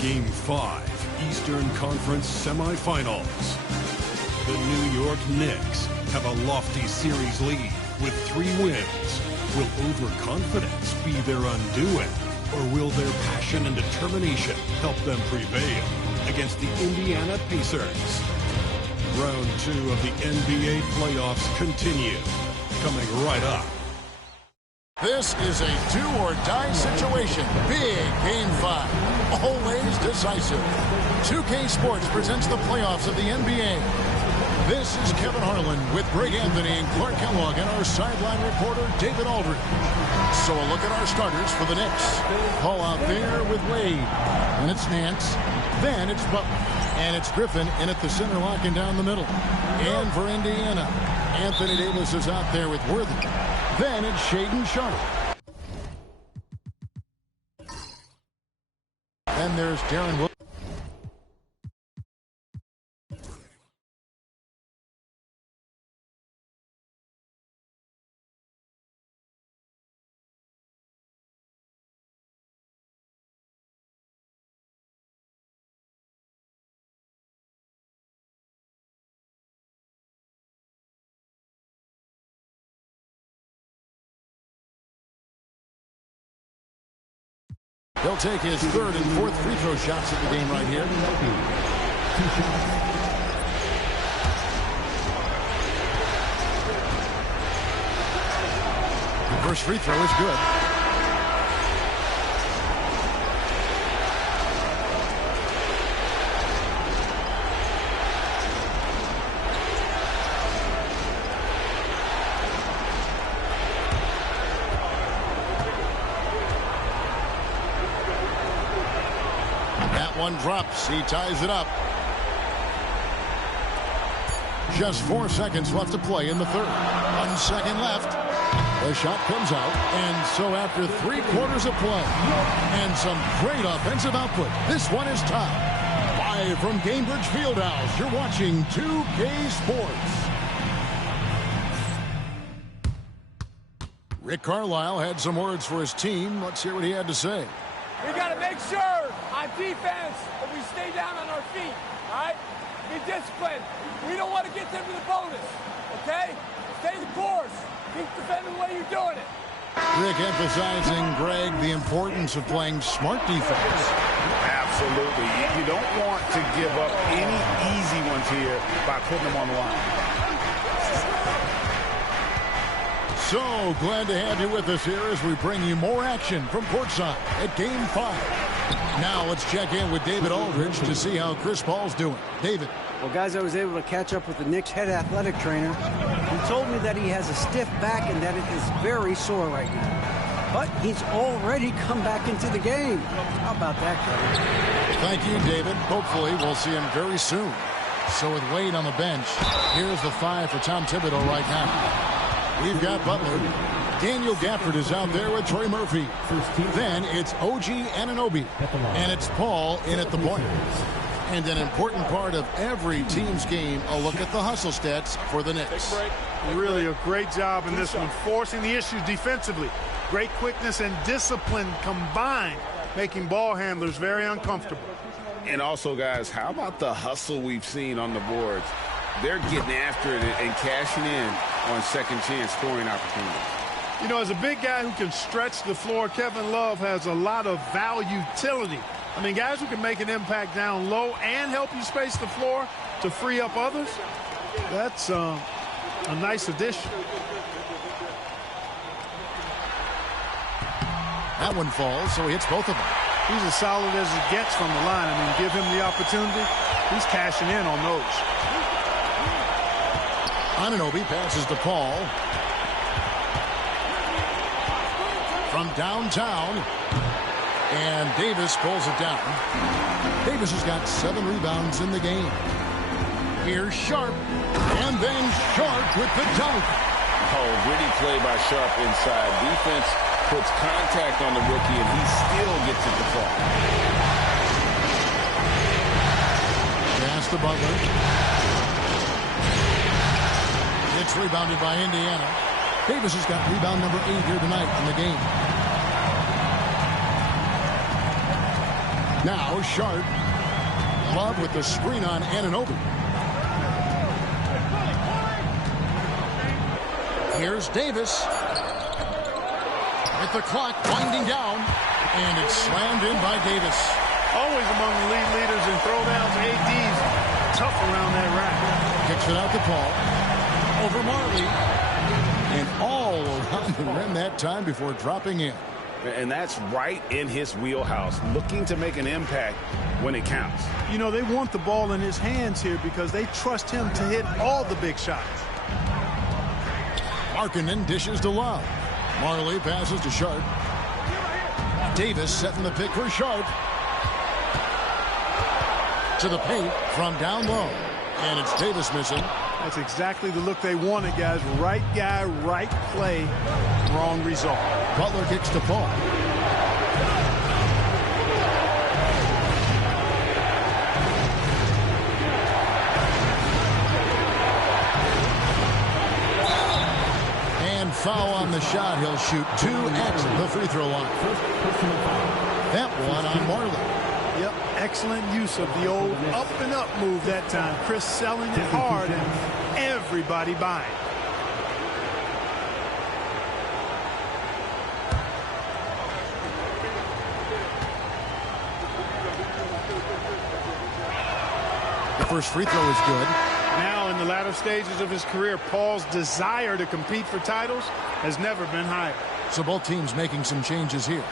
Game 5, Eastern Conference Semifinals. The New York Knicks have a lofty series lead with 3 wins. Will overconfidence be their undoing, or will their passion and determination help them prevail against the Indiana Pacers? Round 2 of the NBA playoffs continue. Coming right up. This is a do-or-die situation. Big Game 5. Always decisive. 2K Sports presents the playoffs of the NBA. This is Kevin Harlan with Greg Anthony and Clark Kellogg and our sideline reporter, David Aldridge. So a look at our starters for the Knicks. Paul out there with Wade. And it's Nance. Then it's Butler. And it's Griffin in at the center, locking down the middle. And for Indiana, Anthony Davis is out there with Worthy. Then it's Shaedon Sharpe. And there's Darren Williams. He'll take his 3rd and 4th free throw shots at the game right here. The first free throw is good. One drops. He ties it up. Just 4 seconds left to play in the 3rd. 1 second left. The shot comes out. And so after 3 quarters of play and some great offensive output, this one is tied. Live from Gainbridge Fieldhouse, you're watching 2K Sports. Rick Carlisle had some words for his team. Let's hear what he had to say. We got to make sure on defense that we stay down on our feet, all right? Be disciplined. We don't want to get them to the bonus, okay? Stay the course. Keep defending the way you're doing it. Rick emphasizing, Greg, the importance of playing smart defense. Absolutely. You don't want to give up any easy ones here by putting them on the line. So glad to have you with us here as we bring you more action from courtside at Game 5. Now let's check in with David Aldridge to see how Chris Paul's doing. David. Well, guys, I was able to catch up with the Knicks head athletic trainer. He told me that he has a stiff back and that it is very sore right now. But he's already come back into the game. How about that, Kevin? Thank you, David. Hopefully we'll see him very soon. So with Wade on the bench, here's the 5 for Tom Thibodeau right now. We've got Butler. Daniel Gafford is out there with Trey Murphy. Then it's OG Anunoby. And it's Paul in at the point. And an important part of every team's game, a look at the hustle stats for the Knicks. Really a great job in this one, forcing the issues defensively. Great quickness and discipline combined, making ball handlers very uncomfortable. And also, guys, how about the hustle we've seen on the boards? They're getting after it and cashing in on second chance scoring opportunities. You know, as a big guy who can stretch the floor, Kevin Love has a lot of utility. I mean, guys who can make an impact down low and help you space the floor to free up others, that's a nice addition. That one falls, so he hits both of them. He's as solid as it gets from the line. I mean, give him the opportunity. He's cashing in on those. Anunoby passes to Paul. From downtown. And Davis pulls it down. Davis has got 7 rebounds in the game. Here's Sharpe. And then Sharpe with the dunk. Oh, gritty play by Sharpe inside. Defense puts contact on the rookie, and he still gets it to fall. Pass to Butler. It's rebounded by Indiana. Davis has got rebound number 8 here tonight in the game. Now Sharp. Love with the screen on Anunoby. Here's Davis. With the clock winding down. And it's slammed in by Davis. Always among the lead leaders in throwdowns. AD's tough around that rack. Kicks it out to Paul. Over Marley. And all around the rim that time before dropping in. And that's right in his wheelhouse, looking to make an impact when it counts. You know, they want the ball in his hands here because they trust him to hit all the big shots. Markkanen dishes to Love. Marley passes to Sharp. Davis setting the pick for Sharp. To the paint from down low. And it's Davis missing. That's exactly the look they wanted, guys. Right guy, right play, wrong result. Butler kicks to Paul. And foul on the shot. He'll shoot 2 at the free throw line. That one on Marley. Yep, excellent use of the old up and up move that time. Chris selling it hard and everybody buying. The first free throw is good. Now in the latter stages of his career, Paul's desire to compete for titles has never been higher. So both teams making some changes here.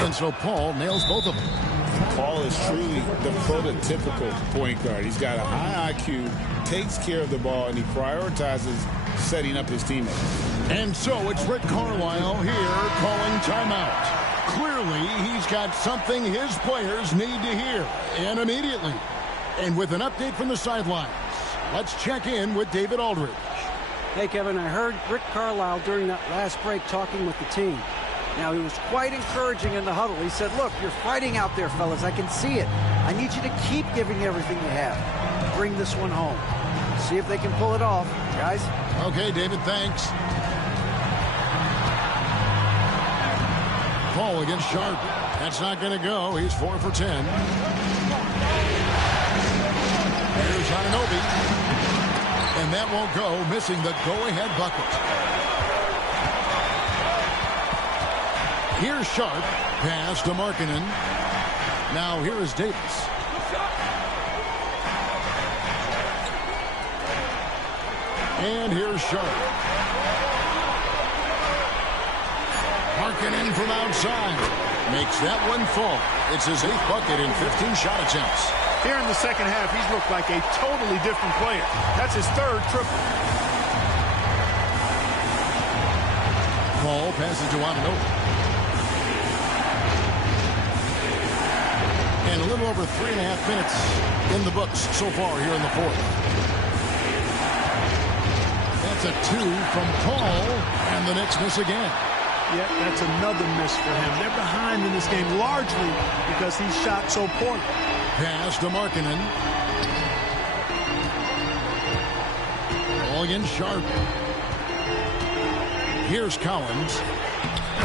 And so Paul nails both of them. Paul is truly the prototypical point guard. He's got a high IQ, takes care of the ball, and he prioritizes setting up his teammates. And so it's Rick Carlisle here calling timeout. Clearly, he's got something his players need to hear, and immediately. And with an update from the sidelines, let's check in with David Aldridge. Hey, Kevin, I heard Rick Carlisle during that last break talking with the team. Now, he was quite encouraging in the huddle. He said, look, you're fighting out there, fellas. I can see it. I need you to keep giving everything you have. Bring this one home. See if they can pull it off, guys. Okay, David, thanks. Paul against Sharp. That's not going to go. He's 4 for 10. Here's Anunoby. And that won't go, missing the go-ahead bucket. Here's Sharp. Pass to Markkanen. Now here is Davis. And here's Sharp. Markkanen from outside. Makes that one fall. It's his 8th bucket in 15 shot attempts. Here in the second half, he's looked like a totally different player. That's his 3rd triple. Paul passes to Anunoby. And a little over 3.5 minutes in the books so far here in the 4th. That's a 2 from Paul, and the Knicks miss again. Yeah, that's another miss for him. They're behind in this game largely because he shot so poorly. Pass to Markkanen. Ball against Sharp. Here's Collins.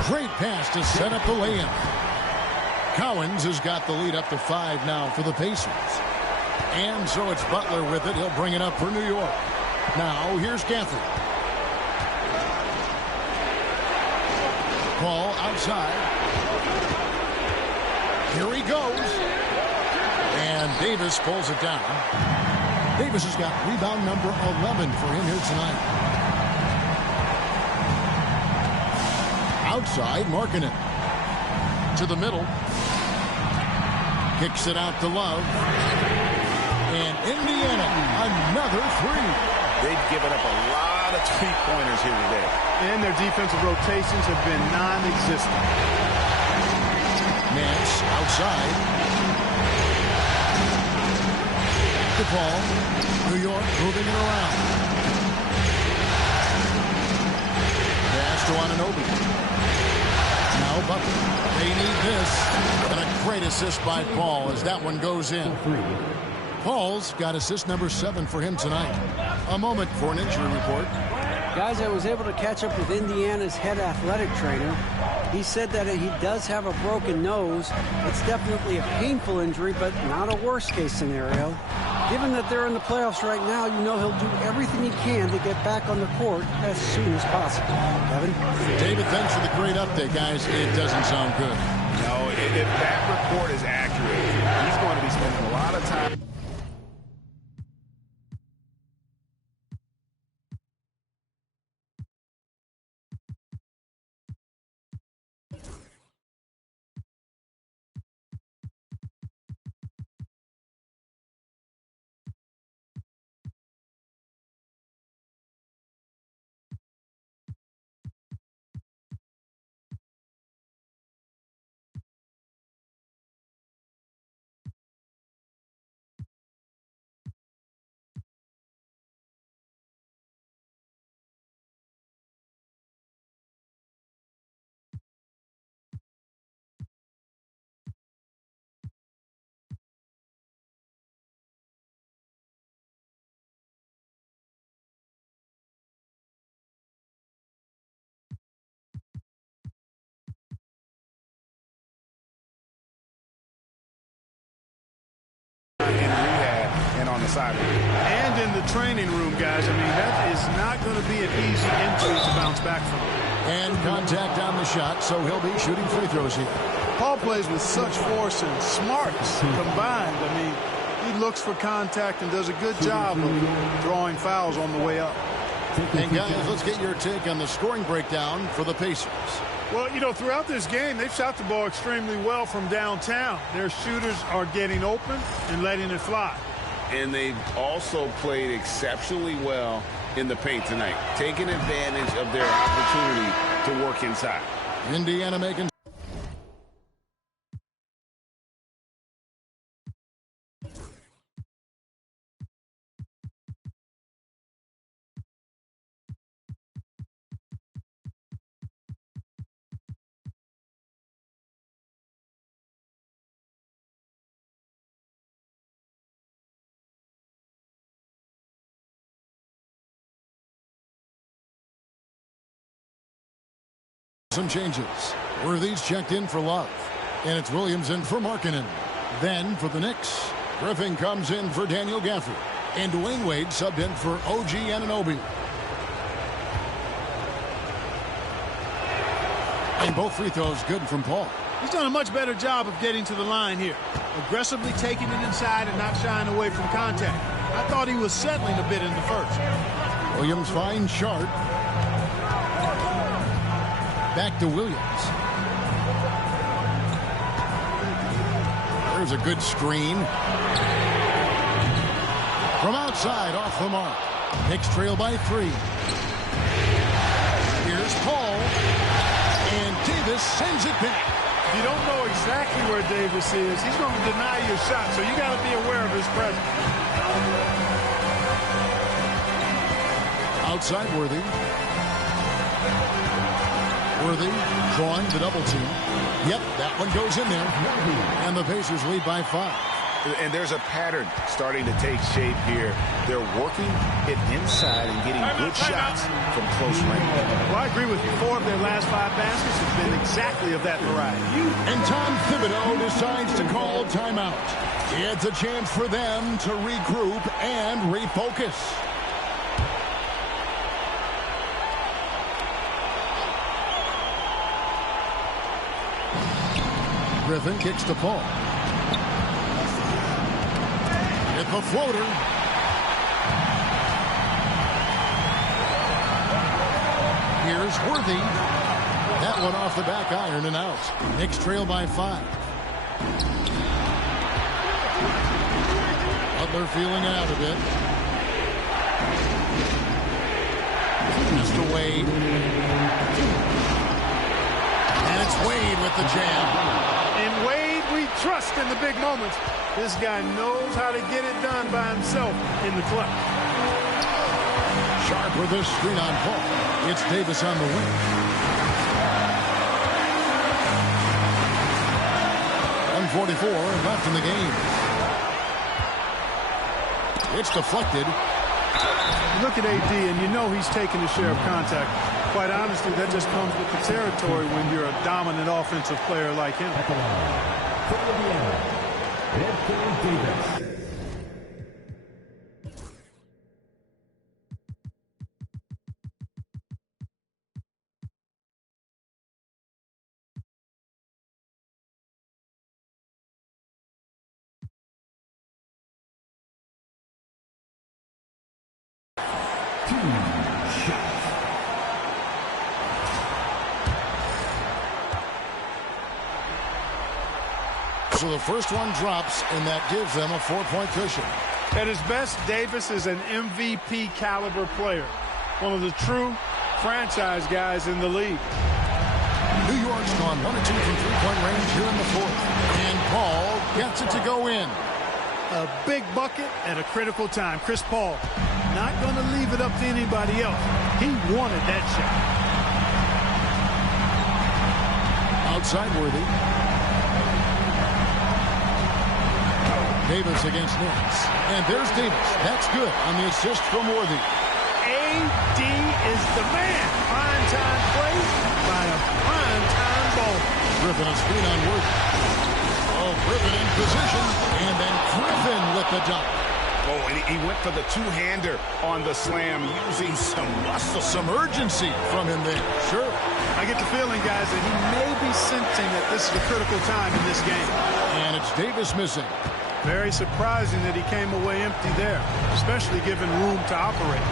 Great pass to set up the layup. Collins has got the lead up to 5 now for the Pacers. And so it's Butler with it. He'll bring it up for New York. Now here's Guthrie. Ball outside. Here he goes. And Davis pulls it down. Davis has got rebound number 11 for him here tonight. Outside, Markkanen. To the middle. Kicks it out to Love. And Indiana, another 3. They've given up a lot of three-pointers here today. And their defensive rotations have been non-existent. Nance outside. The ball. New York moving it around. Pass to Anunoby. Now Butler. They need this. And a great assist by Paul as that one goes in. Paul's got assist number 7 for him tonight. A moment for an injury report. Guys, I was able to catch up with Indiana's head athletic trainer. He said that he does have a broken nose. It's definitely a painful injury, but not a worst-case scenario. Given that they're in the playoffs right now, you know he'll do everything he can to get back on the court as soon as possible. Kevin? David, thanks for the great update, guys. It doesn't sound good. No, if that report is accurate, he's going to be spending a lot of time. In rehab and on the sideline. And in the training room, guys. I mean, that is not going to be an easy injury to bounce back from. And contact on the shot, so he'll be shooting free throws here. Paul plays with such force and smarts combined. I mean, he looks for contact and does a good job of drawing fouls on the way up. And guys, let's get your take on the scoring breakdown for the Pacers. Well, you know, throughout this game, they've shot the ball extremely well from downtown. Their shooters are getting open and letting it fly. And they've also played exceptionally well in the paint tonight, taking advantage of their opportunity to work inside. Indiana making some changes. Worthy's checked in for Love, and it's Williams in for Markkanen. Then for the Knicks, Griffin comes in for Daniel Gafford, and Dwayne Wade subbed in for OG Anunoby. And both free throws good from Paul. He's done a much better job of getting to the line here, aggressively taking it inside and not shying away from contact. I thought he was settling a bit in the first. Williams finds Sharp. Back to Williams. There's a good screen. From outside, off the mark. Knicks trail by 3. Here's Paul. And Davis sends it back. If you don't know exactly where Davis is, he's going to deny you a shot, so you got to be aware of his presence. Outside Worthy. Worthy drawing the double team. Yep, that one goes in there. And the Pacers lead by 5. And there's a pattern starting to take shape here. They're working it inside and getting good shots from close range. Well, I agree with you. 4 of their last 5 baskets have been exactly of that variety. And Tom Thibodeau decides to call timeout. It's a chance for them to regroup and refocus. Griffin kicks to Paul. Hit the floater. Here's Worthy. That one off the back iron and out. Knicks trail by 5. Butler feeling it out a bit. Just to Wade. And it's Wade with the jam. In Wade, we trust in the big moments. This guy knows how to get it done by himself in the clutch. Sharp with a screen on Paul. It's Davis on the wing. 1:44 left in the game. It's deflected. Look at AD, and you know he's taking a share of contact. Quite honestly, that just comes with the territory when you're a dominant offensive player like him. So the first one drops, and that gives them a 4-point cushion. At his best, Davis is an MVP caliber player. One of the true franchise guys in the league. New York's gone 1 of 2 from three-point range here in the fourth. And Paul gets it to go in. A big bucket at a critical time. Chris Paul not going to leave it up to anybody else. He wanted that shot. Outside Worthy. Davis against Nance. And there's Davis. That's good on the assist from Worthy. AD is the man. Prime-time play by a prime-time ball. Griffin a screen on Worthy. Oh, Griffin in position. And then Griffin with the dunk. Oh, and he went for the two-hander on the slam, using some muscle. Some urgency from him there. Sure. I get the feeling, guys, that he may be sensing that this is a critical time in this game. And it's Davis missing. Very surprising that he came away empty there, especially given room to operate.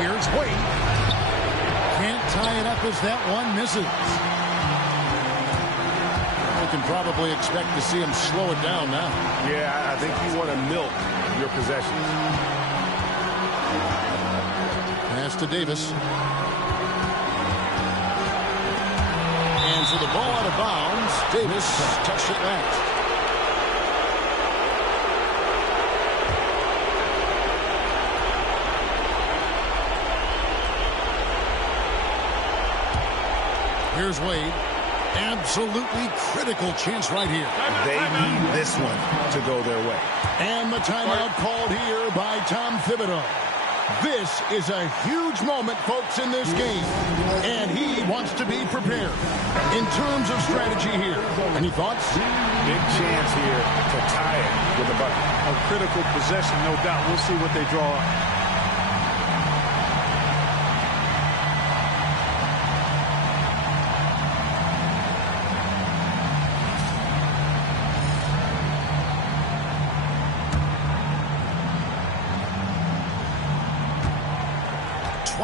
Here's Wade. Can't tie it up as that one misses. We can probably expect to see him slow it down now. Yeah, I think you want to milk your possessions. Pass to Davis. And so the ball out of bounds. Davis touched it last. Here's Wade. Absolutely critical chance right here. They need this one to go their way. And the timeout called here by Tom Thibodeau. This is a huge moment, folks, in this game. And he wants to be prepared in terms of strategy here. Any thoughts? Big chance here to tie it with a bucket. A critical possession, no doubt. We'll see what they draw up.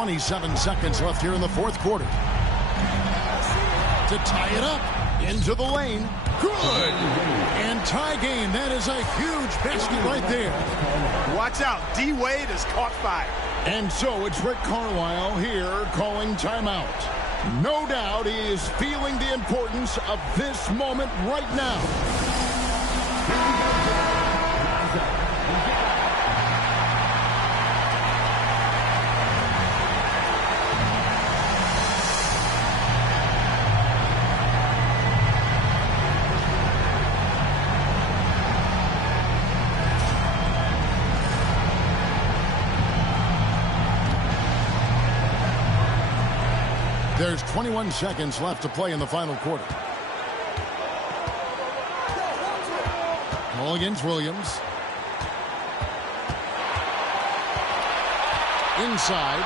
.27 seconds left here in the fourth quarter. To tie it up into the lane. Good. And tie game. That is a huge basket right there. Watch out. D-Wade has caught fire. And so it's Rick Carlisle here calling timeout. No doubt he is feeling the importance of this moment right now. There's 21 seconds left to play in the final quarter. Ball against Williams. Inside.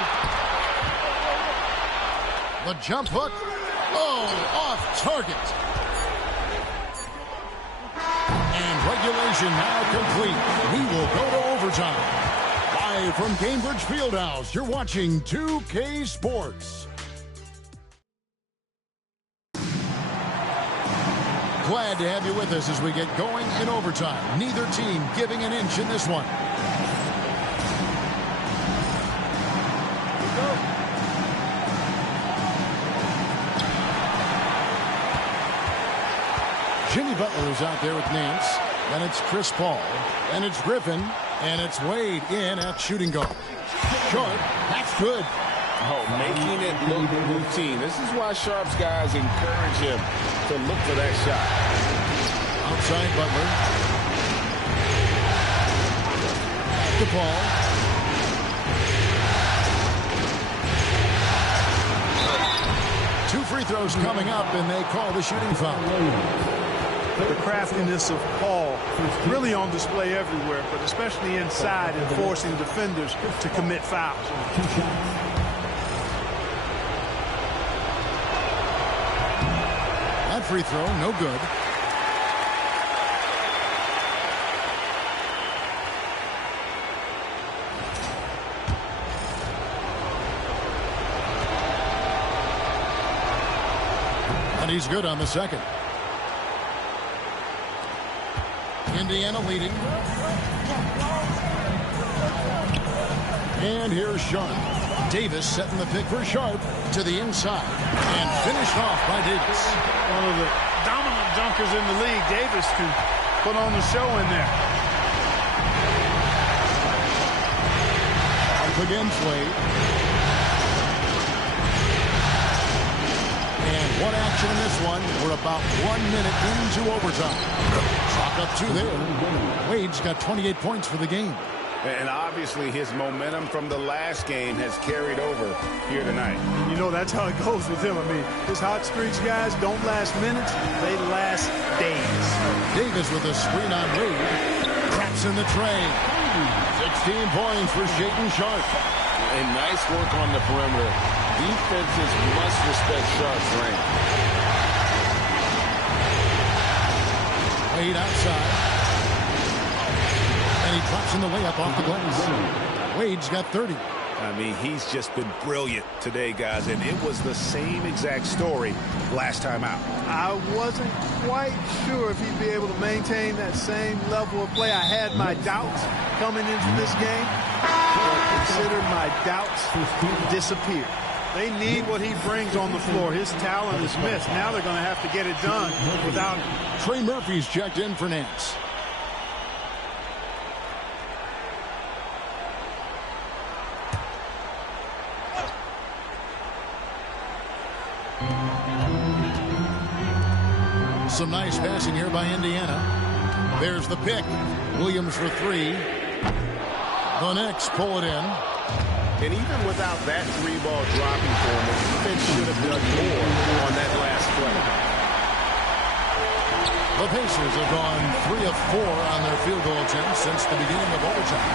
The jump hook. Oh, off target. And regulation now complete. We will go to overtime. Live from Cambridge Fieldhouse, you're watching 2K Sports. Glad to have you with us as we get going in overtime. Neither team giving an inch in this one. Jimmy Butler is out there with Nance. Then it's Chris Paul. Then it's Griffin. And it's Wade in at shooting guard. Short. That's good. Oh, making it look routine. This is why Sharp's guys encourage him to look for that shot. Outside Butler. Back to Paul. Two free throws coming up, and they call the shooting foul. The craftiness of Paul really on display everywhere, but especially inside and forcing defenders to commit fouls. That free throw, no good. And he's good on the second. Indiana leading. And here's Sharp. Davis setting the pick for Sharp to the inside. And finished off by Davis. One of the dominant dunkers in the league. Davis can put on the show in there. Up against Wade. And one action in this one. We're about 1 minute into overtime. Chalk up two there. Wade's got 28 points for the game. And obviously his momentum from the last game has carried over here tonight. And you know that's how it goes with him. I mean, his hot streaks, guys, don't last minutes. They last days. Davis with a screen on Wade. Traps in the tray. 16 points for Shaedon Sharp. And nice work on the perimeter. Defenses must respect Sharp's range. Wade outside. And he drops in the layup off the glass. Wade's got 30. I mean, he's just been brilliant today, guys, and it was the same exact story last time out. I wasn't quite sure if he'd be able to maintain that same level of play. I had my doubts coming into this game, but considered my doubts disappear. They need what he brings on the floor. His talent is missed. Now they're going to have to get it done without him. Trey Murphy's checked in for Nance. Some nice passing here by Indiana. There's the pick. Williams for three. The Knicks pull it in. And even without that three ball dropping for him, the defense should have done more on that last play. The Pacers have gone 3 of 4 on their field goal attempts since the beginning of overtime.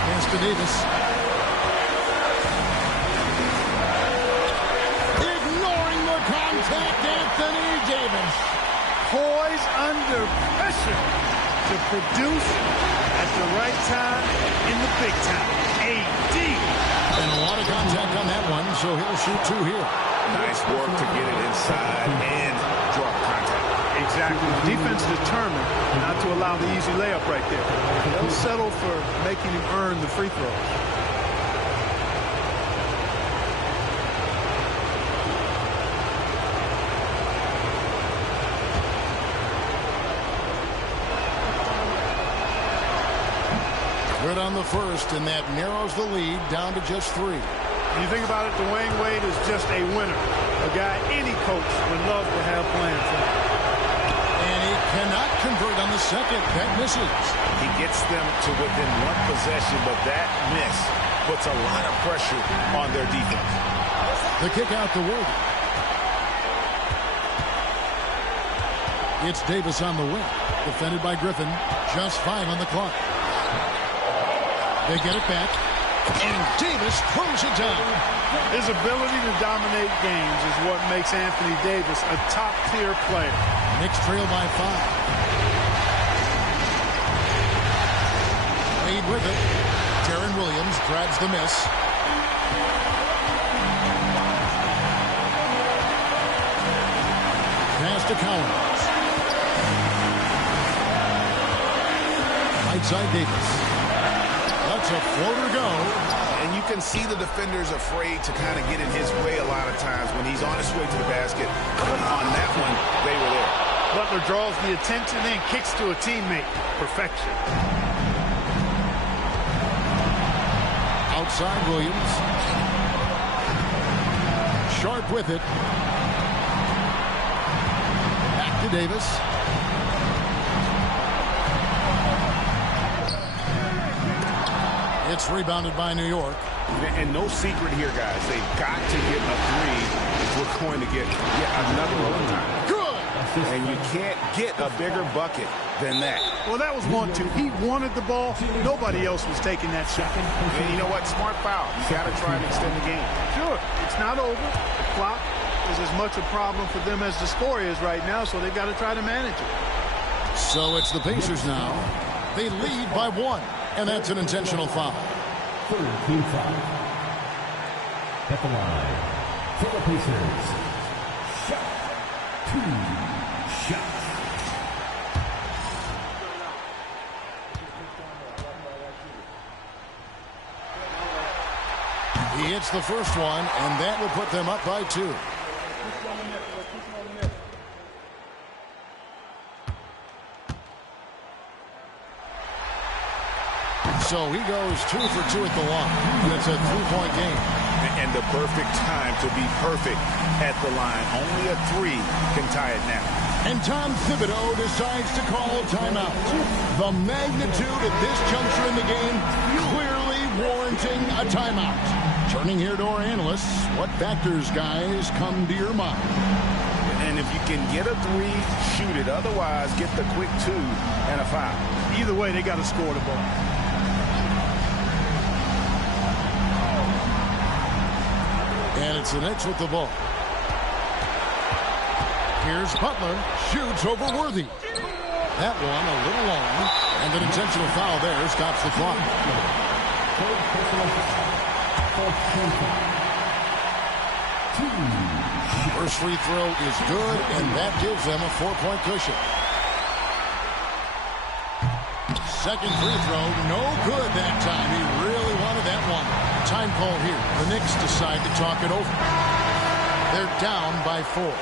Pass to Davis. Ignoring the contact, Anthony Davis. Poised under pressure to produce at the right time in the big time. AD. And a lot of contact on that one, so he'll shoot two here. Nice work to get it inside and draw contact. Exactly. The defense determined not to allow the easy layup right there. They'll settle for making him earn the free throws. Good on the first, and that narrows the lead down to just 3. When you think about it, Dwayne Wade is just a winner. A guy any coach would love to have playing for him. And he cannot convert on the second. That misses. He gets them to within one possession, but that miss puts a lot of pressure on their defense. The kick out to Wade. It's Davis on the wing. Defended by Griffin. Just 5 on the clock. They get it back. And Davis throws it down. His ability to dominate games is what makes Anthony Davis a top-tier player. Knicks trail by 5. Wade with it. Deron Williams grabs the miss. Pass to Collins. Right side Davis. That's a floater go. And you can see the defenders afraid to kind of get in his way a lot of times when he's on his way to the basket. But on that one, they were there. Butler draws the attention and kicks to a teammate. Perfection. Outside Williams. Sharp with it. Back to Davis. It's rebounded by New York. And no secret here, guys. They've got to get a three if we're going to get yet another overtime. Good! And you can't get a bigger bucket than that. Well, that was 1-2. He wanted the ball. Nobody else was taking that shot. And you know what? Smart foul. You got to try and extend the game. Sure. It's not over. The clock is as much a problem for them as the score is right now, so they've got to try to manage it. So it's the Pacers now. They lead by 1, and that's an intentional foul. Third team foul. At the line for the Pacers. Shot. 2 shots. He hits the first one, and that will put them up by 2. So he goes 2 for 2 at the line. That's a 3-point game. And the perfect time to be perfect at the line. Only a 3 can tie it now. And Tom Thibodeau decides to call a timeout. The magnitude at this juncture in the game clearly warranting a timeout. Turning here to our analysts, what factors, guys, come to your mind? And if you can get a 3, shoot it. Otherwise, get the quick 2 and a foul. Either way, they got to score the ball. And it's the Knicks with the ball. Here's Butler. Shoots over Worthy. That one a little long. And an intentional foul there stops the clock. First free throw is good, and that gives them a 4-point cushion. Second free throw, no good that time. He really wanted that one. Time call here. The Knicks decide to talk it over. They're down by 4.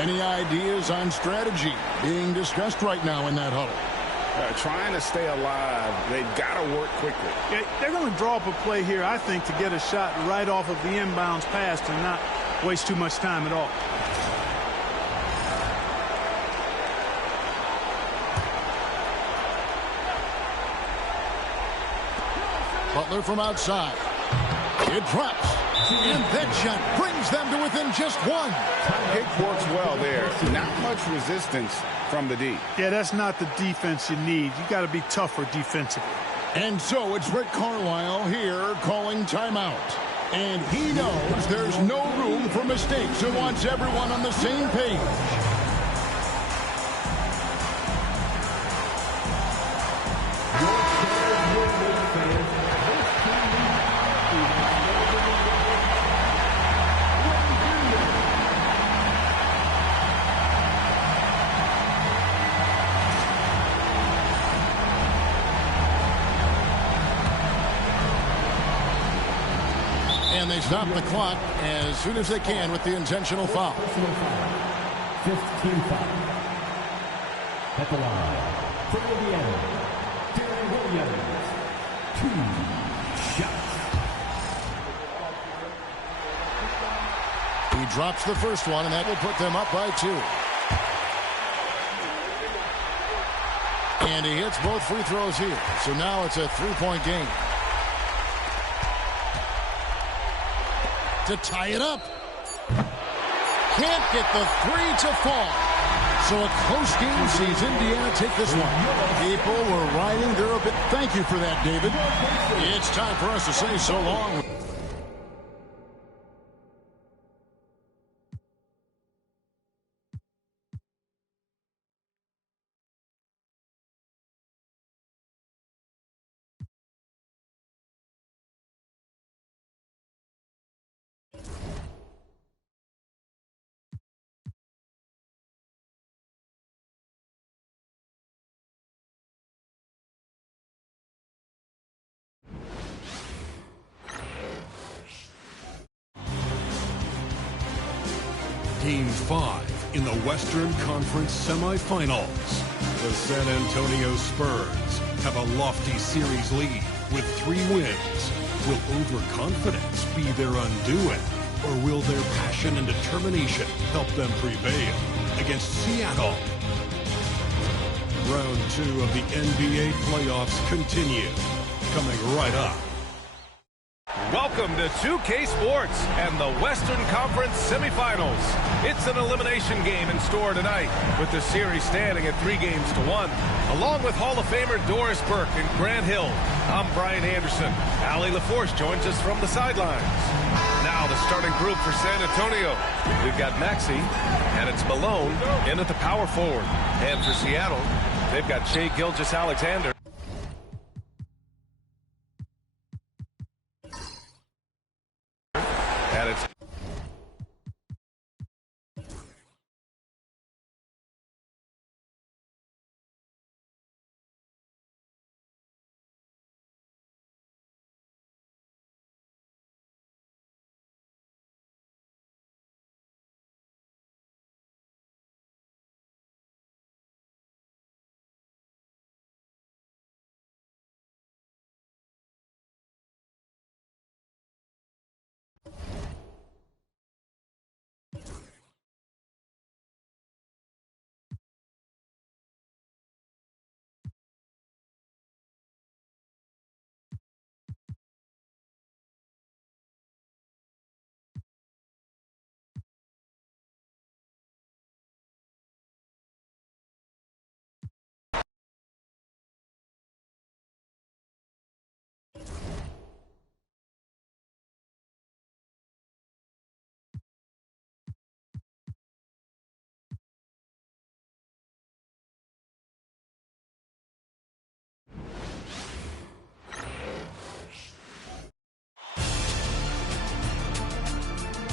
Any ideas on strategy being discussed right now in that huddle? Trying to stay alive. They've got to work quickly. Yeah, they're going to draw up a play here, I think, to get a shot right off of the inbounds pass and not waste too much time at all. Butler from outside. It drops. And that shot brings them to within just 1. It works well there. Not much resistance from the D. Yeah, that's not the defense you need. You got to be tougher defensively. And so it's Rick Carlisle here calling timeout. And he knows there's no room for mistakes and wants everyone on the same page. And they stop the clock as soon as they can with the intentional foul. 15 foul. At the line for Indiana, Darren Williams. 2 shots. He drops the first one, and that will put them up by 2. And he hits both free throws here. So now it's a 3-point game. To tie it up. Can't get the 3 to fall. So a close game sees Indiana take this one. People were riding their bit. Thank you for that, David. It's time for us to say so long. Game 5 in the Western Conference semifinals. The San Antonio Spurs have a lofty series lead with 3 wins. Will overconfidence be their undoing, or will their passion and determination help them prevail against Seattle? Round 2 of the NBA playoffs continue. coming right up. Welcome to 2K Sports and the Western Conference semifinals. It's an elimination game in store tonight, with the series standing at 3-1. Along with Hall of Famer Doris Burke and Grant Hill, I'm Brian Anderson. Allie LaForce joins us from the sidelines. Now the starting group for San Antonio. We've got Maxey, and it's Malone in at the power forward. And for Seattle, they've got Shea Gilgeous-Alexander. And it's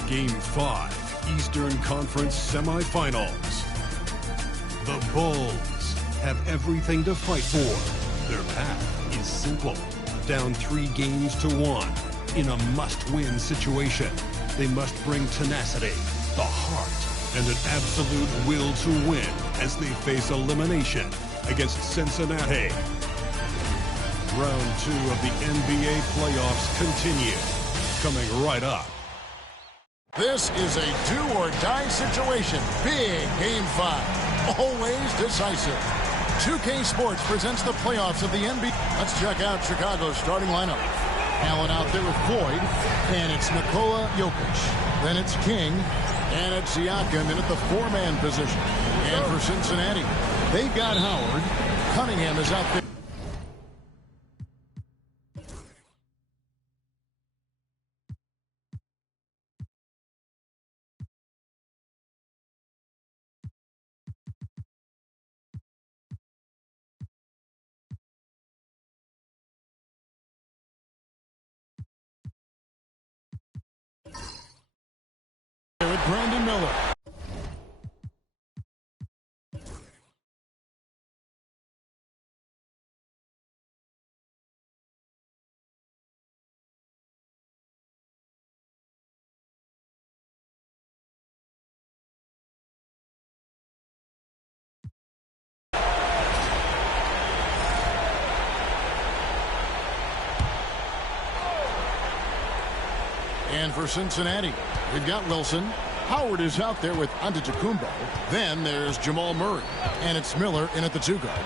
Game 5, Eastern Conference semifinals. The Bulls have everything to fight for. Their path is simple. Down 3-1 in a must-win situation. They must bring tenacity, the heart, and an absolute will to win as they face elimination against Cincinnati. Round 2 of the NBA playoffs continue. Coming right up. This is a do-or-die situation. Big Game 5. Always decisive. 2K Sports presents the playoffs of the NBA. Let's check out Chicago's starting lineup. Allen out there with Floyd, and it's Nikola Jokic. Then it's King, and it's Siakam in at the 4-man position. And for Cincinnati, they've got Howard. Cunningham is out there. With Brandon Miller. And for Cincinnati, we've got Wilson. Howard is out there with Antetokounmpo. Then there's Jamal Murray. And it's Miller in at the 2 guard.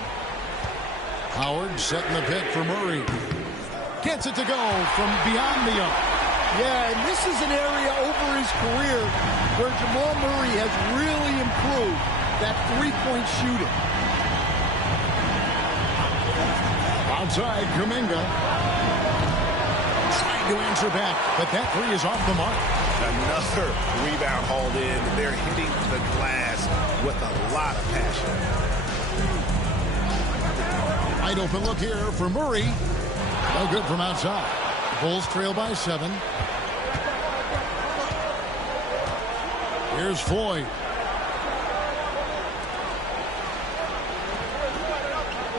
Howard setting the pick for Murray. Gets it to go from beyond the arc. Yeah, and this is an area over his career where Jamal Murray has really improved that three-point shooting. Outside, Kuminga. Trying to answer back, but that three is off the mark. Another rebound hauled in. They're hitting the glass with a lot of passion. Wide open look here for Murray. No good from outside. Bulls trail by 7. Here's Floyd.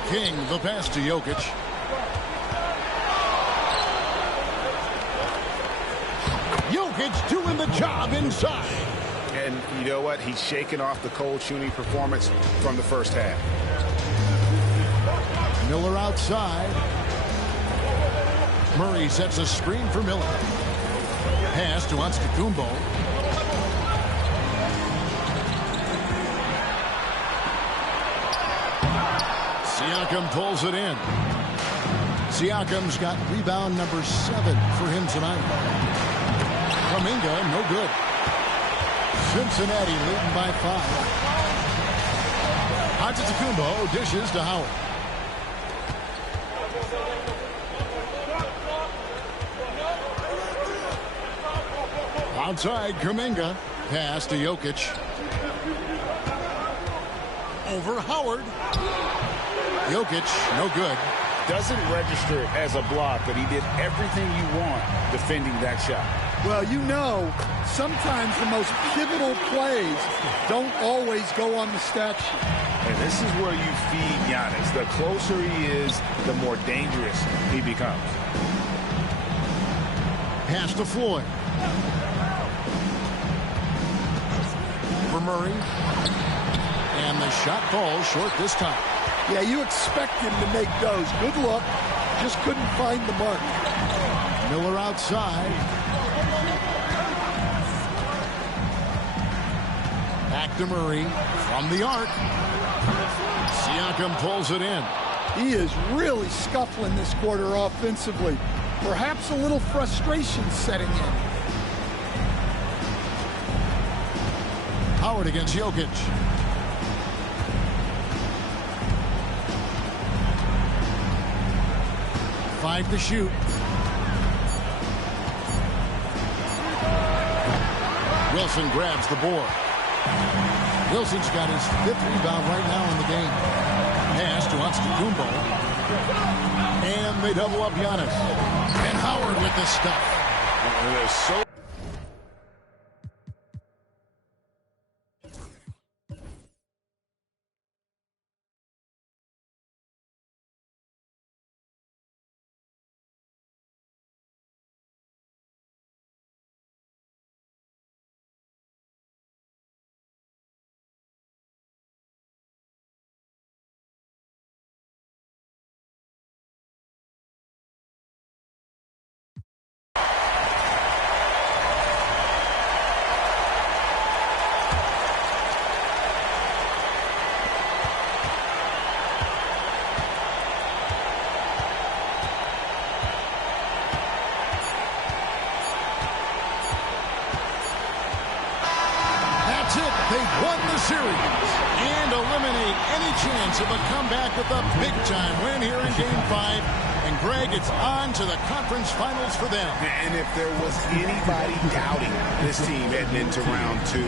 King, the pass to Jokic. Jokic doing the job inside. And you know what? He's shaking off the cold shooting performance from the first half. Miller outside. Murray sets a screen for Miller. Pass to Antetokounmpo. Siakam pulls it in. Siakam's got rebound number 7 for him tonight. Kuminga, no good. Cincinnati leading by 5. Antetokounmpo dishes to Howard. Outside, Kuminga. Pass to Jokic. Over Howard. Jokic, no good. Doesn't register as a block, but he did everything you want defending that shot. Well, you know, sometimes the most pivotal plays don't always go on the stat sheet. And this is where you feed Giannis. The closer he is, the more dangerous he becomes. Pass to Floyd. For Murray. And the shot falls short this time. Yeah, you expect him to make those. Good luck. Just couldn't find the mark. Miller outside. Back to Murray from the arc. Siakam pulls it in. He is really scuffling this quarter offensively. Perhaps a little frustration setting in. Howard against Jokic. Five to shoot. Wilson grabs the board. Wilson's got his 5th rebound right now in the game. Pass to Antetokounmpo. And they double up Giannis. And Howard with the stuff. They're so They've won the series and eliminate any chance of a comeback with a big-time win here in Game 5. And, Greg, it's on to the conference finals for them. And if there was anybody doubting this team heading into round 2,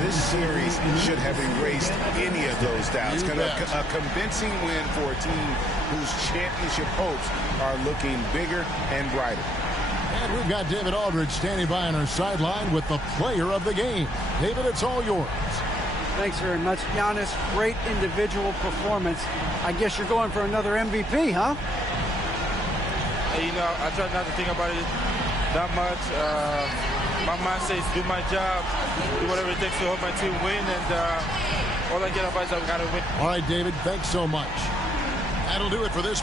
this series should have erased any of those doubts. A convincing win for a team whose championship hopes are looking bigger and brighter. And we've got David Aldridge standing by on our sideline with the player of the game. David, it's all yours. Thanks very much, Giannis. Great individual performance. I guess you're going for another MVP, huh? Hey, you know, I try not to think about it that much. My mindset is do my job, do whatever it takes to help my team win, and all I get advice, I've got to win. All right, David, thanks so much. That'll do it for this.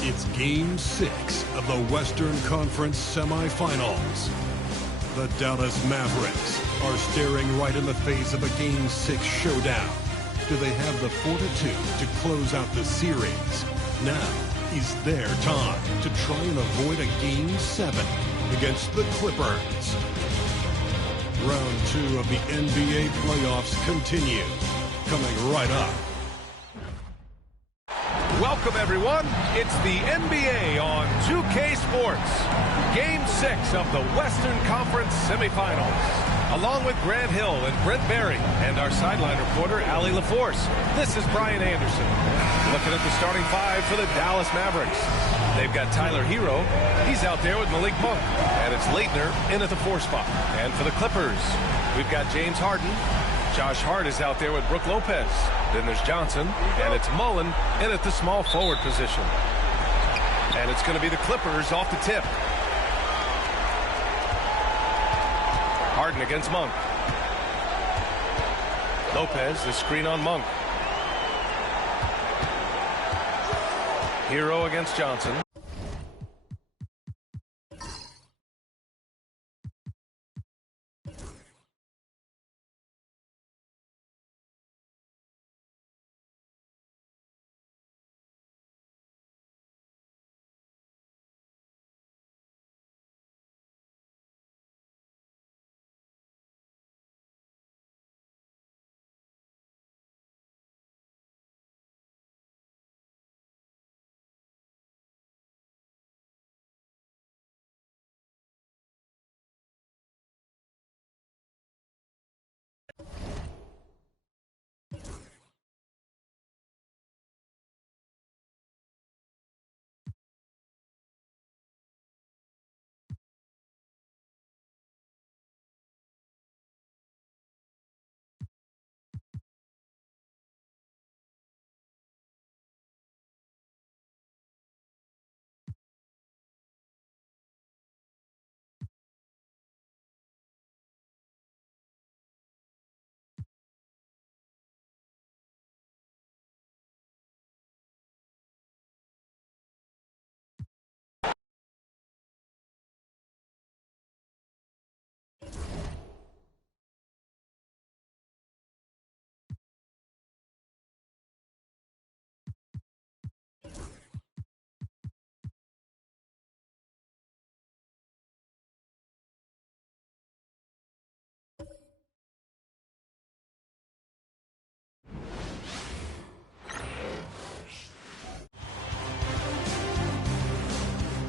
It's Game 6 of the Western Conference semifinals. The Dallas Mavericks are staring right in the face of a Game 6 showdown. Do they have the fortitude to close out the series? Now is their time to try and avoid a Game 7 against the Clippers. Round 2 of the NBA playoffs continue. Coming right up. Welcome, everyone. It's the NBA on 2K Sports. Game 6 of the Western Conference semifinals. Along with Grant Hill and Brent Berry and our sideline reporter, Allie LaForce, this is Brian Anderson. Looking at the starting five for the Dallas Mavericks. They've got Tyler Hero. He's out there with Malik Monk. And it's Leitner in at the 4 spot. And for the Clippers, we've got James Harden. Josh Hart is out there with Brook Lopez. Then there's Johnson, and it's Mullen in at the small forward position. And it's going to be the Clippers off the tip. Harden against Monk. Lopez, the screen on Monk. Hero against Johnson.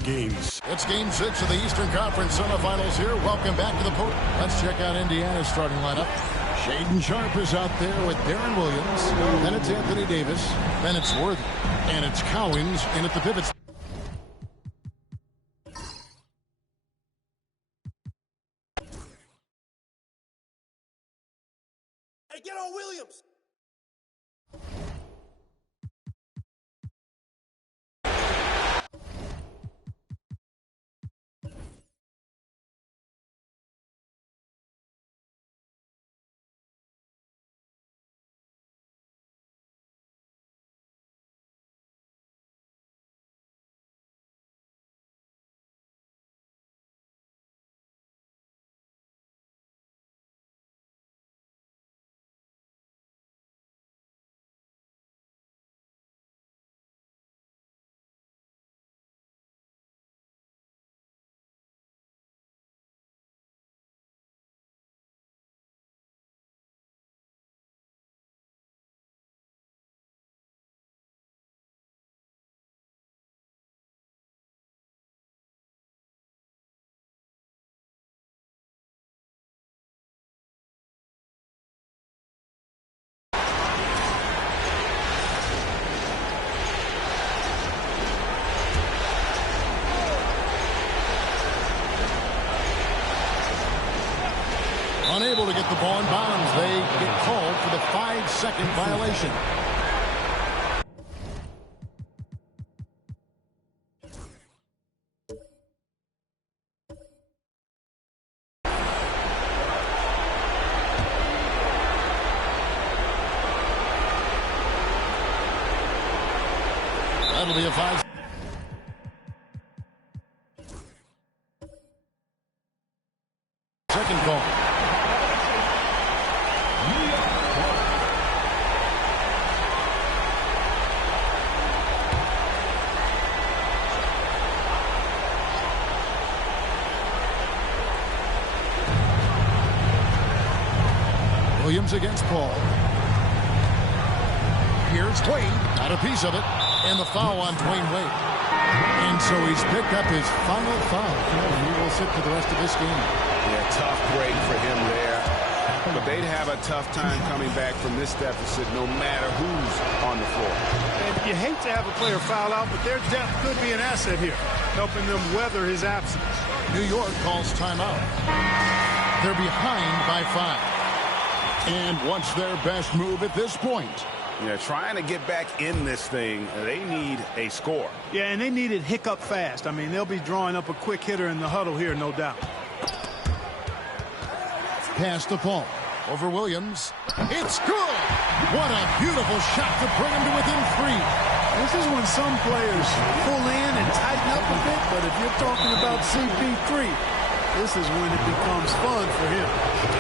Games. It's Game 6 of the Eastern Conference semifinals here. Welcome back to the podium. Let's check out Indiana's starting lineup. Shaedon Sharpe is out there with Darren Williams. Then it's Anthony Davis. Then it's Worthy. And it's Cowens in at the pivots. Hey, get on Williams! Unable to get the ball in bounds. They get called for the 5-second violation. That'll be a 5. Second call. Williams against Paul. Here's Wade. Got a piece of it. And the foul on Dwayne Wade. And so he's picked up his final foul. And he will sit for the rest of this game. Yeah, tough break for him there. But they'd have a tough time coming back from this deficit no matter who's on the floor. And you hate to have a player foul out, but their depth could be an asset here, helping them weather his absence. New York calls timeout. They're behind by 5. And what's their best move at this point? Yeah, trying to get back in this thing, they need a score. Yeah, and they need it hiccup fast. I mean, they'll be drawing up a quick hitter in the huddle here, no doubt. Pass to Paul. Over Williams. It's good! What a beautiful shot to bring him to within 3. This is when some players pull in and tighten up a bit, but if you're talking about CP3, this is when it becomes fun for him.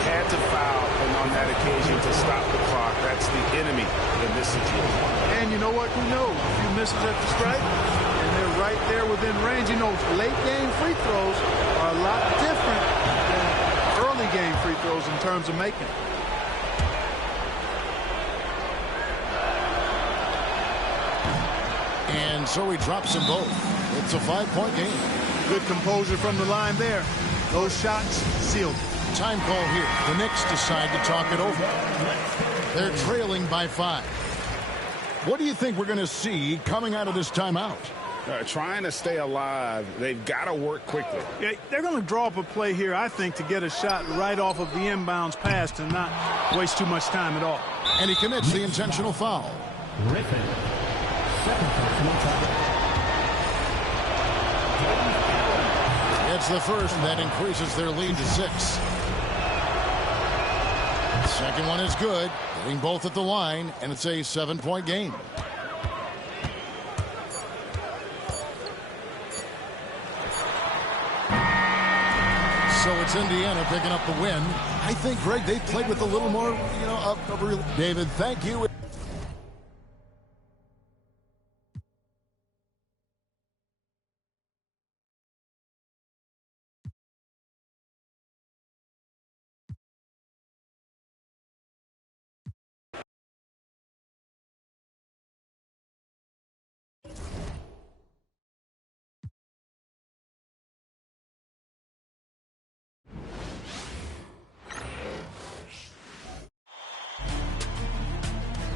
Had to foul, and on that occasion to stop the clock. That's the enemy in this situation. And you know what? Who knows? A few misses at the stripe, and they're right there within range. You know, late game free throws are a lot different than early game free throws in terms of making. And so he drops them both. It's a 5-point game. Good composure from the line there. Those shots sealed. Time call here. The Knicks decide to talk it over. They're trailing by 5. What do you think we're going to see coming out of this timeout? Trying to stay alive. They've got to work quickly. Yeah, they're going to draw up a play here, I think, to get a shot right off of the inbounds pass and not waste too much time at all. And he commits the intentional foul. Griffin. Second personal foul. It's the first, and that increases their lead to 6. Second one is good. Hitting both at the line, and it's a 7-point game. So it's Indiana picking up the win. I think, Greg, they played with a little more, David, thank you.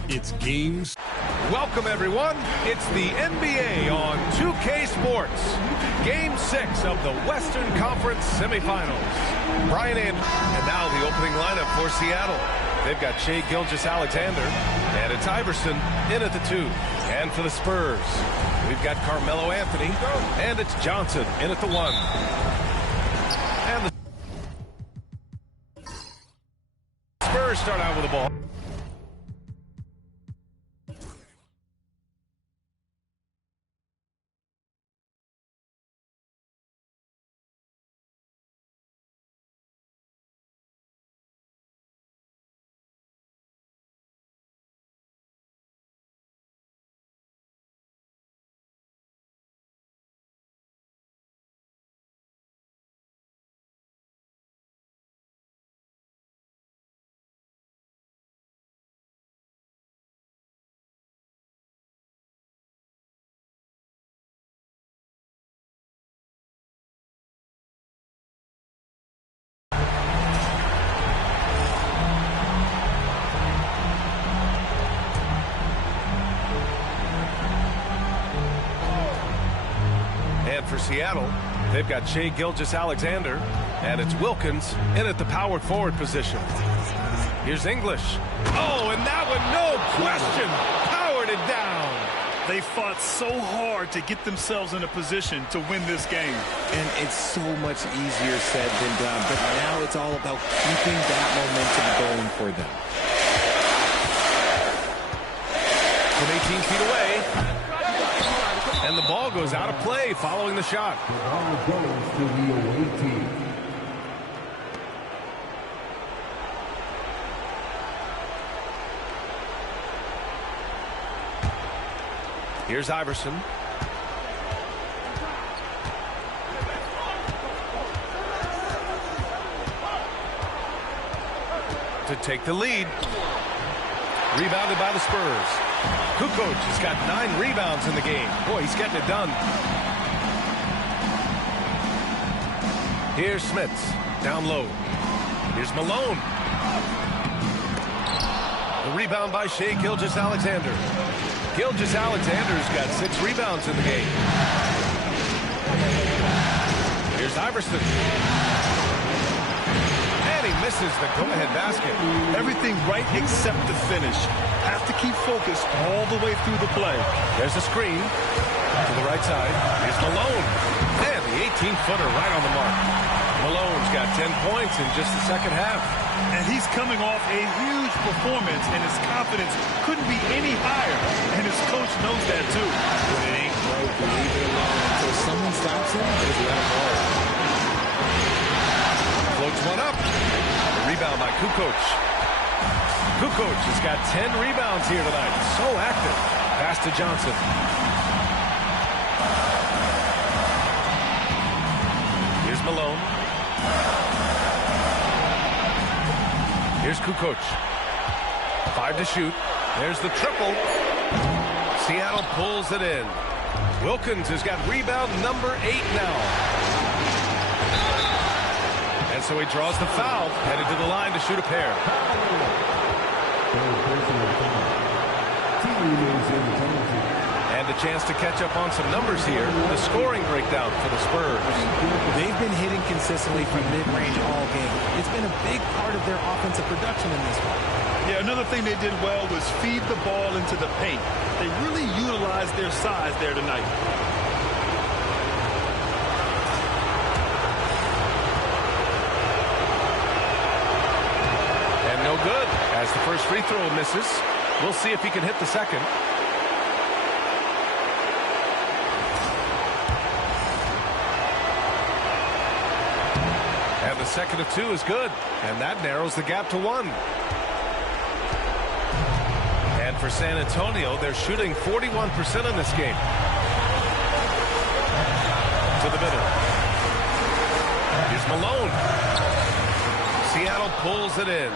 It's games. Welcome, everyone. It's the NBA on 2K Sports. Game 6 of the Western Conference semifinals. Brian Anderson, and now the opening lineup for Seattle. They've got Shai Gilgeous-Alexander, and it's Iverson in at the 2. And for the Spurs, we've got Carmelo Anthony, and it's Johnson in at the 1. And the Spurs start out with the ball. For Seattle, they've got Shai Gilgeous-Alexander, and it's Wilkins in at the power forward position. Here's English. Oh, and that one, no question, powered it down. They fought so hard to get themselves in a position to win this game. And it's so much easier said than done, but now it's all about keeping that momentum going for them. From 18 feet away. And the ball goes out of play following the shot. The ball goes to the away team. Here's Iverson. To to take the lead. Rebounded by the Spurs. Kukoc has got 9 rebounds in the game. Boy, he's getting it done. Here's Smits. Down low. Here's Malone. The rebound by Shai Gilgeous-Alexander. Gilgeous-Alexander's got 6 rebounds in the game. Here's Iverson. And he misses the go-ahead basket. Everything right except the finish. Have to keep focused all the way through the play. There's a screen to the right side. Here's Malone. And the 18-footer right on the mark. Malone's got 10 points in just the second half. And he's coming off a huge performance, and his confidence couldn't be any higher. And his coach knows that, too. When it ain't broke, leave it alone. Until someone stops him, just let him roll. Floats one up. The rebound by Kukoc. Kukoc has got 10 rebounds here tonight. So active. Pass to Johnson. Here's Malone. Here's Kukoc. 5 to shoot. There's the triple. Seattle pulls it in. Wilkins has got rebound number 8 now. And so he draws the foul, headed to the line to shoot a pair. And a chance to catch up on some numbers here. The scoring breakdown for the Spurs. They've been hitting consistently from mid-range all game. It's been a big part of their offensive production in this one. Yeah, another thing they did well was feed the ball into the paint. They really utilized their size there tonight. And no good as the first free throw misses. We'll see if he can hit the second. And the second of 2 is good. And that narrows the gap to 1. And for San Antonio, they're shooting 41% in this game. To the middle. Here's Malone. Seattle pulls it in.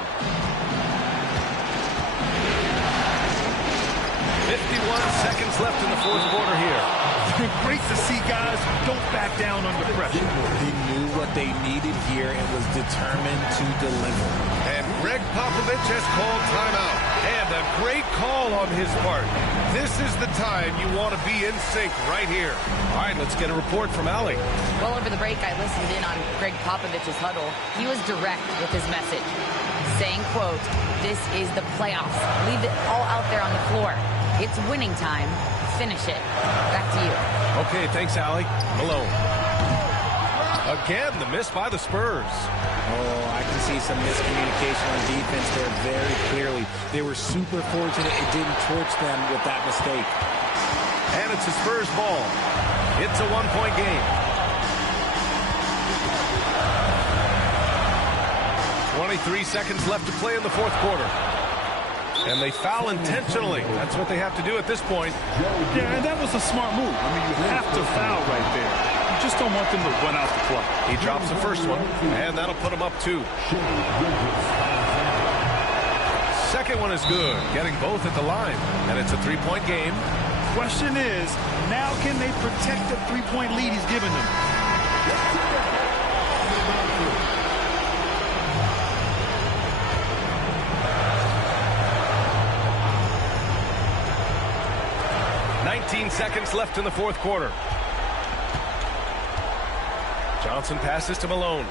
51 seconds left in the fourth quarter here. Great to see guys don't back down under pressure. He knew what they needed here and was determined to deliver. And Greg Popovich has called timeout. And a great call on his part. This is the time you want to be in sync right here. All right, let's get a report from Allie. Well, over the break, I listened in on Greg Popovich's huddle. He was direct with his message, saying, quote, "This is the playoffs. Leave it all out there on the floor. It's winning time. Finish it." Back to you. Okay, thanks, Allie. Malone. Again, the miss by the Spurs. Oh, I can see some miscommunication on defense there very clearly. They were super fortunate it didn't torch them with that mistake. And it's a Spurs ball. It's a 1-point game. 23 seconds left to play in the fourth quarter. And they foul intentionally. That's what they have to do at this point. Yeah, and that was a smart move. I mean, you have to foul right there. You just don't want them to run out the clock. He drops the first one, and that'll put him up 2. Second one is good, getting both at the line. And it's a 3-point game. Question is, now can they protect the 3-point lead he's given them? 19 seconds left in the fourth quarter. Johnson passes to Malone.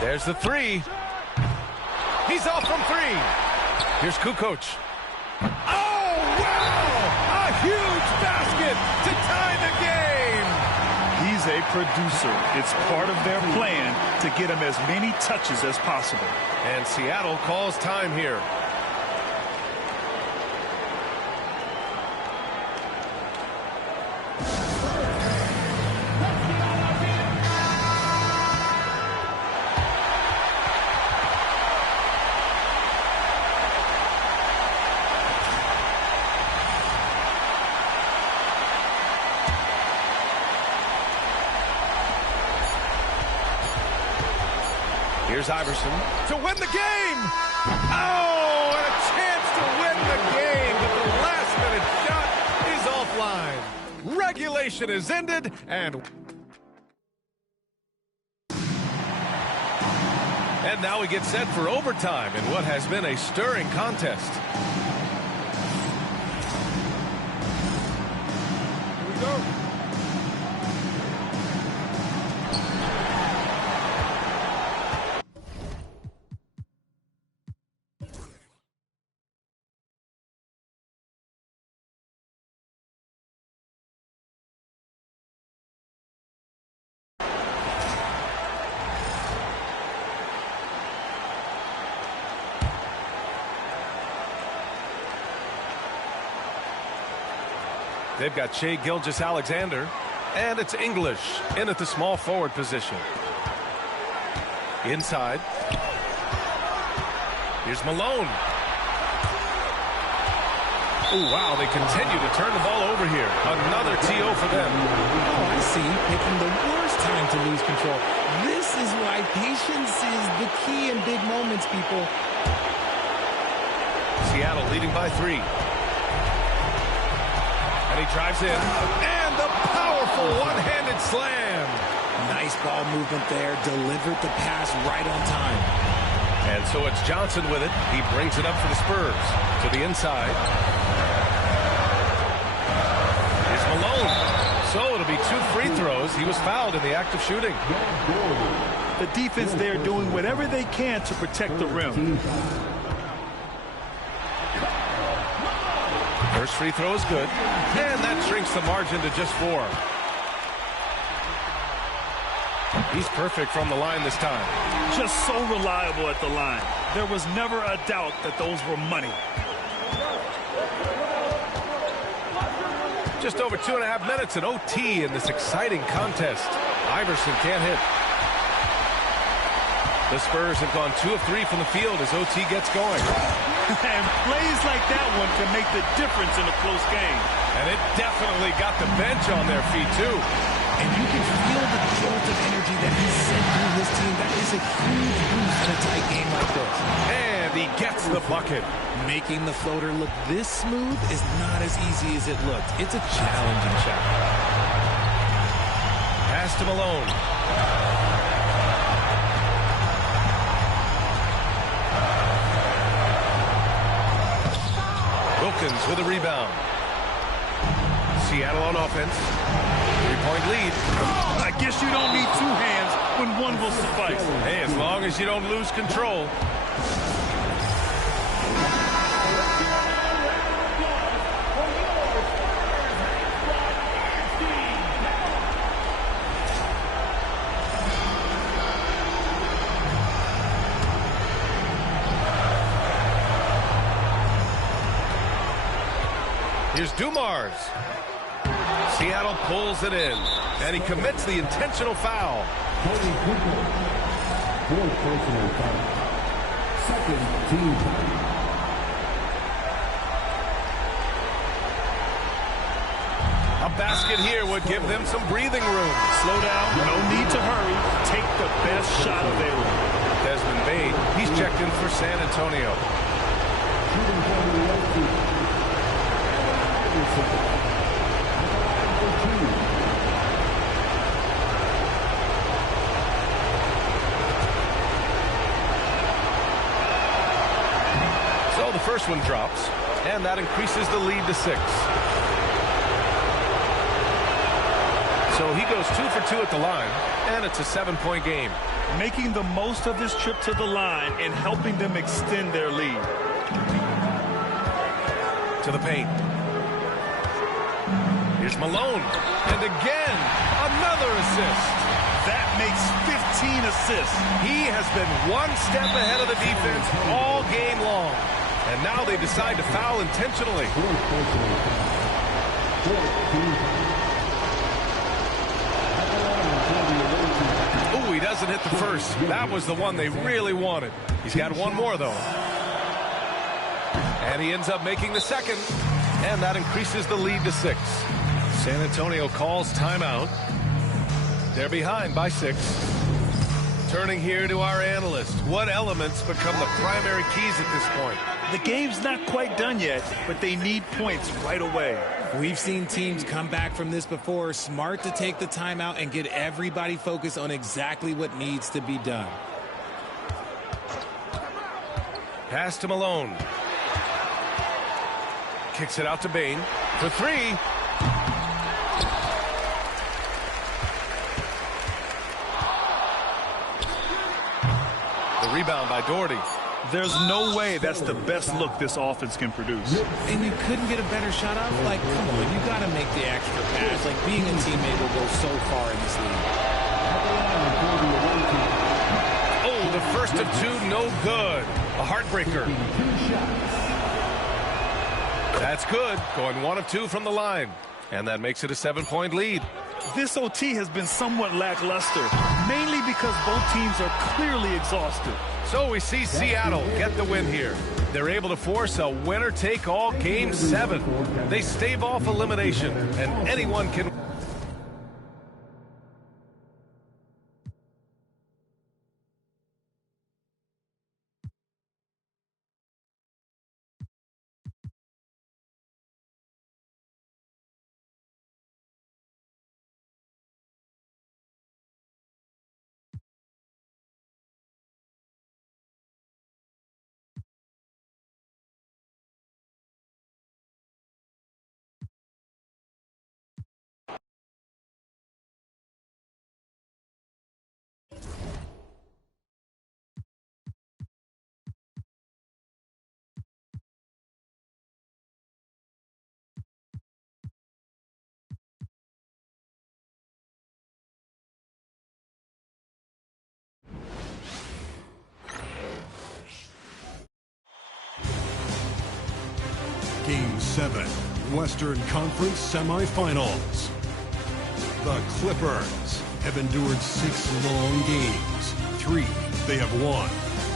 There's the 3. He's off from 3. Here's Kukoc. Oh, wow! A huge basket to tie the game! He's a producer. It's part of their plan to get him as many touches as possible. And Seattle calls time here. Here's Iverson to win the game. Oh, and a chance to win the game, but the last-minute shot is offline. Regulation is ended, and now we get set for overtime in what has been a stirring contest. Here we go. They've got Shai Gilgeous-Alexander, and it's English in at the small forward position. Inside. Here's Malone. Oh, wow, they continue to turn the ball over here. Another TO for them. Oh, I see. Picking the worst time to lose control. This is why patience is the key in big moments, people. Seattle leading by 3. And he drives in, and the powerful one-handed slam. Nice ball movement there. Delivered the pass right on time. And so it's Johnson with it. He brings it up for the Spurs to the inside. Here's Malone. So it'll be 2 free throws. He was fouled in the act of shooting. The defense there doing whatever they can to protect the rim. First free throw is good, and that shrinks the margin to just 4. He's perfect from the line this time. Just so reliable at the line. There was never a doubt that those were money. Just over 2.5 minutes in OT in this exciting contest. Iverson can't hit. The Spurs have gone 2 of 3 from the field as OT gets going. And plays like that one can make the difference in a close game. And it definitely got the bench on their feet, too. And you can feel the jolt of energy that he sent through his team. That is a huge boost in a tight game like this. And he gets the bucket. Making the floater look this smooth is not as easy as it looked. It's a challenging shot. Pass to Malone. Wilkins with a rebound. Seattle on offense. 3-point lead. I guess you don't need 2 hands when one will suffice. Hey, as long as you don't lose control. Here's Dumars. Seattle pulls it in, and he commits the intentional foul. Second team. A basket here would give them some breathing room. Slow down, no need to hurry. Take the best shot available. Desmond Bade, he's checked in for San Antonio. So the first one drops, and that increases the lead to 6. So he goes 2 for 2 at the line, and it's a 7-point game. Making the most of this trip to the line and helping them extend their lead. To the paint. Here's Malone. And again, another assist. That makes 15 assists. He has been one step ahead of the defense all game long. And now they decide to foul intentionally. Oh, he doesn't hit the first. That was the one they really wanted. He's got one more, though. And he ends up making the second. And that increases the lead to 6. San Antonio calls timeout. They're behind by 6. Turning here to our analyst, what elements become the primary keys at this point? The game's not quite done yet, but they need points right away. We've seen teams come back from this before. Smart to take the timeout and get everybody focused on exactly what needs to be done. Pass to Malone. Kicks it out to Bain for three. The rebound by Doherty. There's no way that's the best look this offense can produce. And you couldn't get a better shot off? Like, come on, you got to make the extra pass. Like, being a teammate will go so far in this league. Oh, the first of two, no good. A heartbreaker. That's good. Going 1 of 2 from the line. And that makes it a 7-point lead. This OT has been somewhat lackluster, mainly because both teams are clearly exhausted. So we see Seattle get the win here. They're able to force a winner-take-all Game 7. They stave off elimination, and anyone can... Game 7, Western Conference semifinals. The Clippers have endured 6 long games. 3 they have won,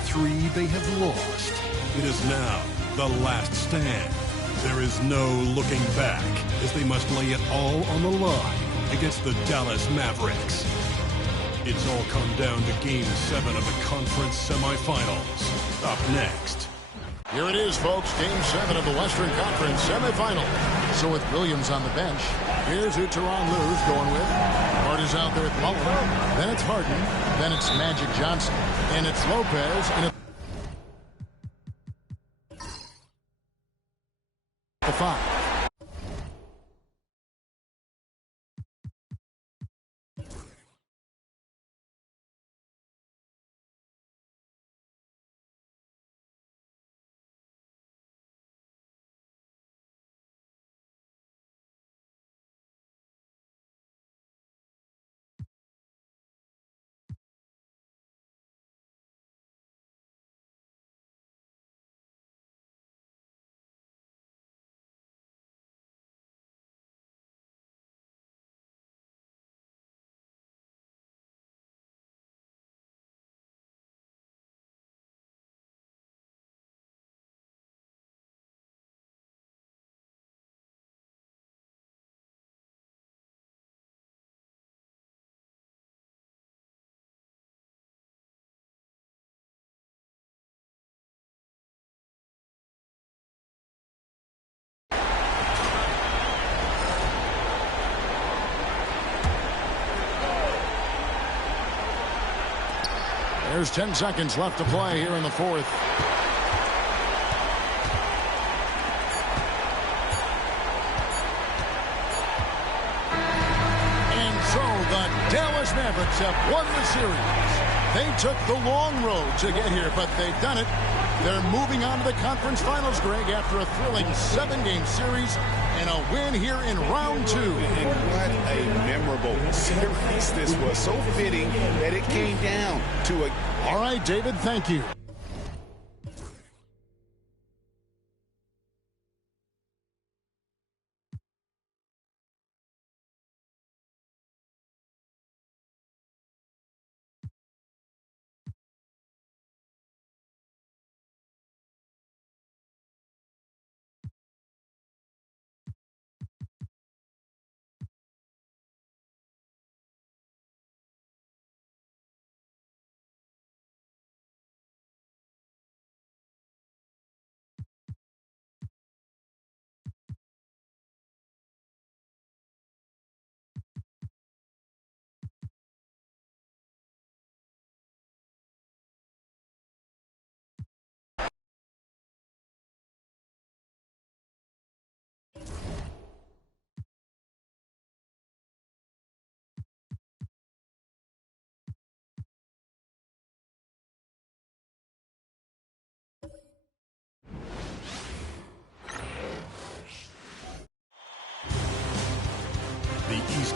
3 they have lost. It is now the last stand. There is no looking back as they must lay it all on the line against the Dallas Mavericks. It's all come down to Game 7 of the conference semifinals. Up next. Here it is, folks. Game 7 of the Western Conference semifinal. So with Williams on the bench, here's who Tyronn Lue's going with. Hart is out there with Mullen. Then it's Harden. Then it's Magic Johnson. And it's Lopez. And the 5. There's 10 seconds left to play here in the 4th. And so the Dallas Mavericks have won the series. They took the long road to get here, but they've done it. They're moving on to the conference finals, Greg, after a thrilling 7-game series and a win here in round 2. And what a memorable series this was. So fitting that it came down to a... All right, David, thank you.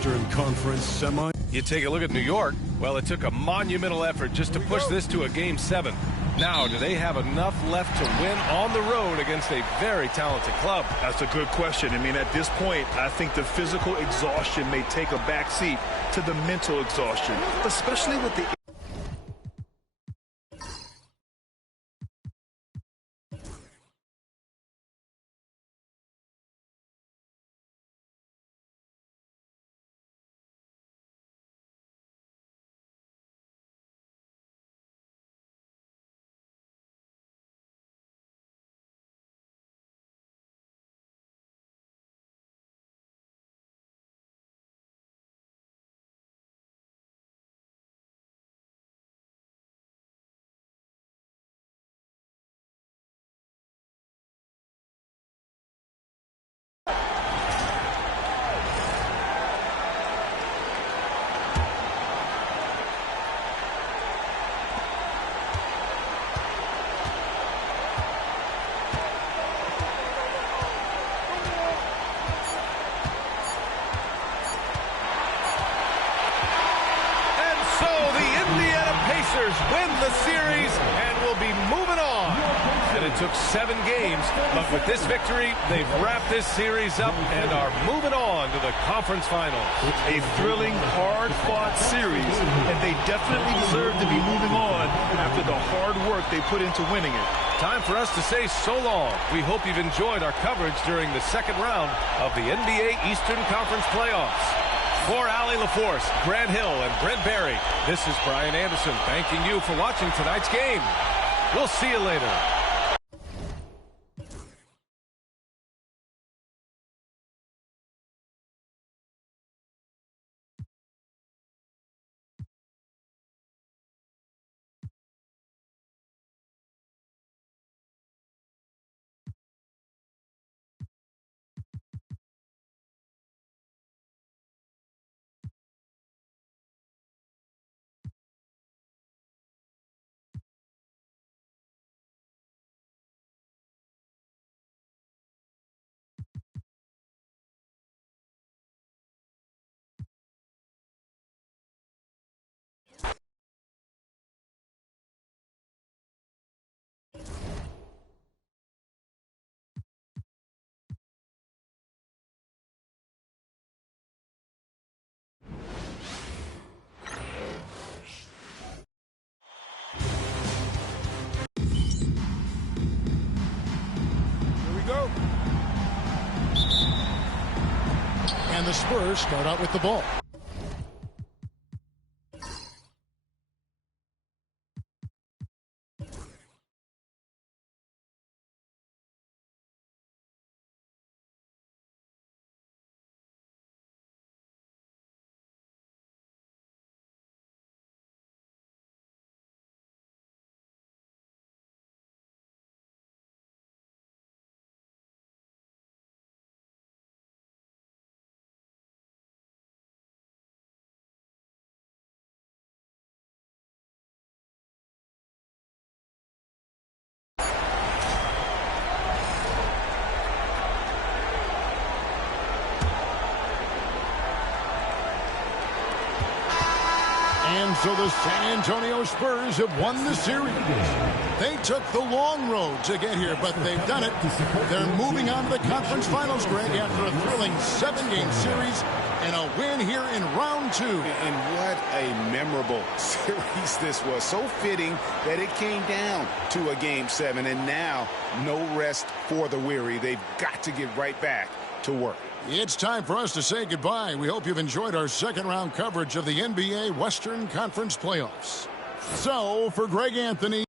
Eastern Conference semi. You take a look at New York. Well, it took a monumental effort just to push this to a Game 7. Now, do they have enough left to win on the road against a very talented club? That's a good question. I mean, at this point, I think the physical exhaustion may take a backseat to the mental exhaustion, especially with the... Win the series and will be moving on. And it took 7 games, but with this victory, they've wrapped this series up and are moving on to the conference finals. A thrilling, hard-fought series, and they definitely deserve to be moving on after the hard work they put into winning it. Time for us to say so long. We hope you've enjoyed our coverage during the second round of the NBA Eastern Conference playoffs. For Allie LaForce, Grant Hill, and Brent Barry, this is Brian Anderson thanking you for watching tonight's game. We'll see you later. And the Spurs start out with the ball. And so the San Antonio Spurs have won the series. They took the long road to get here, but they've done it. They're moving on to the conference finals, Greg, after a thrilling 7-game series and a win here in round 2. And what a memorable series this was. So fitting that it came down to a Game 7, and now no rest for the weary. They've got to get right back to work. It's time for us to say goodbye. We hope you've enjoyed our second-round coverage of the NBA Western Conference playoffs. So, for Greg Anthony,